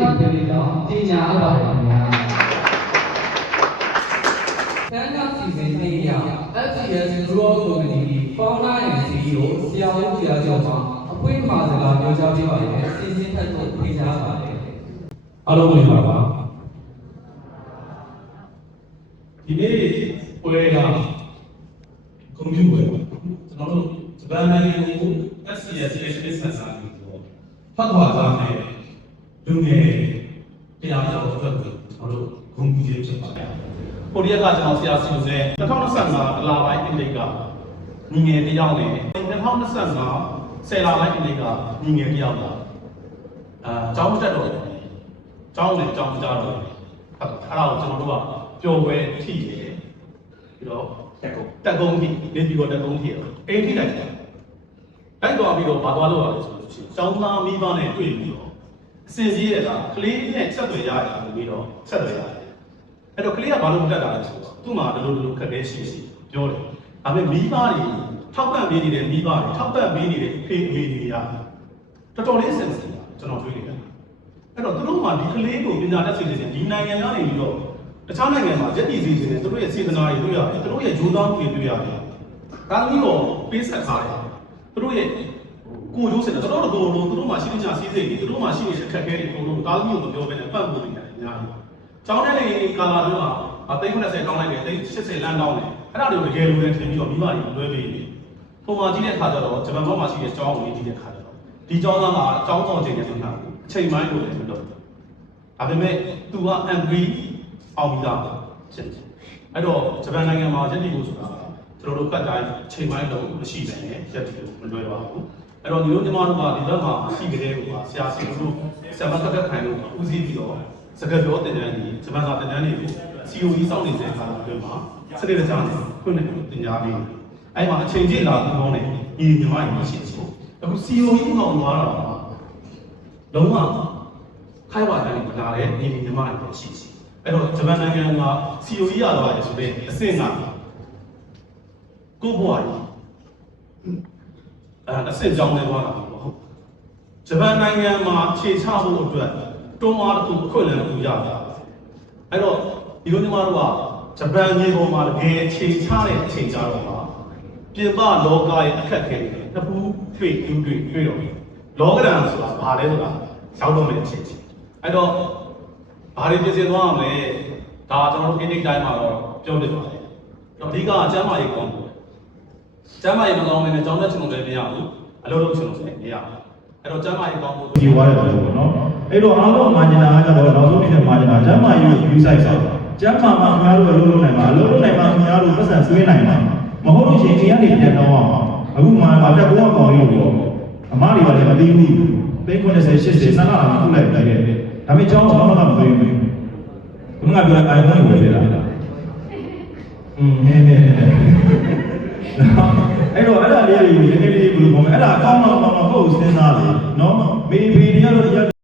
နေပြည်တော်တင်ညာအပ်ပါတယ်ခင်ဗျာဆန်းကစီစဉ်နေရ FCS Grow Community Founder and CEO ဆရာဦးဆရာကျော်မှာအဖွင့်မှာစကားပြောကြားပေးပါရစေစီစဉ်ဖတ်ဖို့ဖိတ်ကြားပါတယ်အားလုံးဝင်ပါပါဒီနေ့ပွဲကကွန်ပျူတာကျွန်တော်တို့ဂျပန်နိုင်ငံကို FCS Specialist Center ကိုဖတ်ခွာသားနဲ့လူငယ်တရားတော်အတွက်ကိုကျွန်တော်တို့ဂုဏ်ပြုခြင်းဖြစ်ပါတယ်။ကိုရီးယားကကျွန်တော်ဆရာစီစဉ်2025လပိုင်းအင်္ဂလိပ်ကညီငယ်တယောက်နဲ့2025ဆယ်လပိုင်းအင်္ဂလိပ်ကညီငယ်တယောက်ကကျောင်းတက်တော်တယ်။ကျောင်းနဲ့ကျောင်းကြားတော်တယ်။အဲ့ဒါကိုကျွန်တော်တို့ကပျော်ပွဲထိတယ်ပြီးတော့တက်ကုန်းထိနေပြီးတော့တက်ကုန်းထိရအိမ်ထိလိုက်တယ်အဲ့တော့ပြီးတော့ဘာသွားလို့ရလဲဆိုလို့ရှိရင်ကျောင်းသားမိဘနဲ့တွေ့ပြီးတော့အစင်ကြီးရတာကလေးနဲ့ဆက်သွယ်ရတာပြီးတော့ဆက်သွယ်ရတယ်အဲ့တော့ကလေးကဘာလို့မတက်တာလဲဆိုတော့သူ့မှာဒီလိုခက်ခဲရှိပြောတယ်ဒါပေမဲ့မိဘတွေထောက်ပံ့ပေးနေတဲ့မိဘတွေထောက်ပံ့ပေးနေတဲ့ဖေးမေတွေကတော်တော်လေးအဆင်ပြေတာကျွန်တော်တွေ့နေတယ်အဲ့တော့သူတို့မှဒီကလေးကိုပညာတတ်စေတဲ့ဒီနိုင်ငံကနေပြီးတော့တခြားနိုင်ငံမှာရက်တည်စေခြင်းနဲ့သူတို့ရဲ့စေတနာတွေတွေ့ရတယ်သူတို့ရဲ့ဂျိုးသားမှုတွေတွေ့ရတယ်ဒါသမီးတော့ပေးဆက်ထားတယ်သူတို့ရဲ့ကိုကျိုးစင်တယ်သူတို့မှရှိနေကြစီးစိမ်တွေသူတို့မှရှိနေတဲ့အခက်အခဲတွေအကုန်လုံးဒါသမီးကိုမပြောဘဲနဲ့ပတ်ဖို့နေတယ်အများကြီးကျောင်းထဲလေကာလာတို့က390တောင်းလိုက်တယ်380လမ်းတောင်းတယ်အဲ့ဒါတွေကိုတကယ်လို့လည်းထင်ပြီးတော့မိဘတွေလွဲပေးတယ်ပုံမှန်ကြည့်တဲ့ခါကျတော့ဂျပန်ဘက်မှာရှိတဲ့ကျောင်းကိုကြည့်တဲ့ခါကျတော့ဒီကျောင်းသားကကျောင်းတော်ချိန်နဲ့ဆိုတာကိုအချိန်ပိုင်းလို့လည်းမလုပ်ဘူးဒါပေမဲ့သူက M3အောင်ပြီးသားဖြစ်တယ်အဲ့တော့ဂျပန်နိုင်ငံမှာရက်တည်ဖို့ဆိုတာကျွန်တော်တို့ပတ်တိုင်းချိန်ပိုင်းလုံးမရှိနိုင်နဲ့ရက်တည်လို့မလွယ်ပါဘူးအဲ့တော့ဒီလိုညီမတို့ကဒီဘက်မှာရှိကြတဲ့ဟိုကဆရာစီတို့ဆရာမတက်ခိုင်တို့ဦးစီးပြီးတော့စကားပြောတင်တဲ့ဒီဂျပန်စာတင်တဲ့တွေကို COE စောင့်နေတဲ့အခါအတွင်းမှာစတဲ့ကြားနေခွင့်နဲ့တင်ကြားပြီးအဲ့မှာအချိန်ကြီးလာပြီးတော့နေညီညီမကြီးရှိတယ်အခု COE ကောင်သွားတာလုံးဝခိုင်ဝါတိုင်းလာတဲ့ညီညီမကြီးရှိတယ်အဲ့တော့ဂျပန်နိုင်ငံက COE ရသွားတယ်ဆိုတဲ့အဆင့်ကကိုဘွားကြီးအဆင့်ကြောင်းနေသွားတာပေါ့ဂျပန်နိုင်ငံမှာခြေချဖို့အတွက်တွန်းအားတစ်ခုအခွင့်အလမ်းတစ်ခုရတာအဲ့တော့ဒီလိုညီမတို့ကဂျပန်ပြည်ပေါ်မှာတကယ်ခြေချတဲ့အချိန်ကြတော့မှာပြင်ပလောကရဲ့အခက်အခဲတွေတစ်ခုတွေ့တော့လောကဒဏ်ဆိုတာဘာလဲဆိုတာရောက်တော့မယ့်အချိန်အဲ့တော့ဘာတွေပြင်ဆင်သွားရမလဲဒါကျွန်တော်တို့ clinic တိုင်းမှာတော့ပြောပြပါတယ်အဓိကကျန်းမာရေးကောင်းတယ်ကျန်းမာရေးမကောင်းတဲ့ကြောင်းတဲ့ချုံတွေမရဘူးအလုပ်လုပ်ချုံတွေမရဘူးအဲ့တော့ကျန်းမာရေးကောင်းဖို့ဒီဝါရတယ်ပေါ့နော်အဲ့တော့အားလုံးမာဂျင်နာကတော့နောက်ဆုံးနေတဲ့မာဂျင်နာကျန်းမာရေးကိုယူဆိုင်စားကျန်းမာမှခင်ဗျားတို့အလုပ်လုပ်နိုင်မှာအလုပ်လုပ်နိုင်မှာခင်ဗျားတို့ပတ်စံဆွေးနိုင်မှာမဟုတ်လို့ရှိရင်အိမ်ကနေပြန်တော့အောင်အခုမှတက်ဘောအကောင်လေးကိုအမားတွေပါလည်းမသိဘူး390 80ဆန္ဒလာမှခုလိုက်လိုက်တယ်ဒါပေမဲ့ကျောင်းတော့မသိဘူးဘုငါပြောအိုင်ဖုန်းကိုဝယ်ပေးတာဟင်းအဲ့တော့အဲ့ဒါလေးတွေနည်းနည်းလေးဘယ်လိုပြောမလဲအဲ့ဒါအကောင်းတော့ကိုယ်စဉ်းစားလေနော်မေဖေတွေကတော့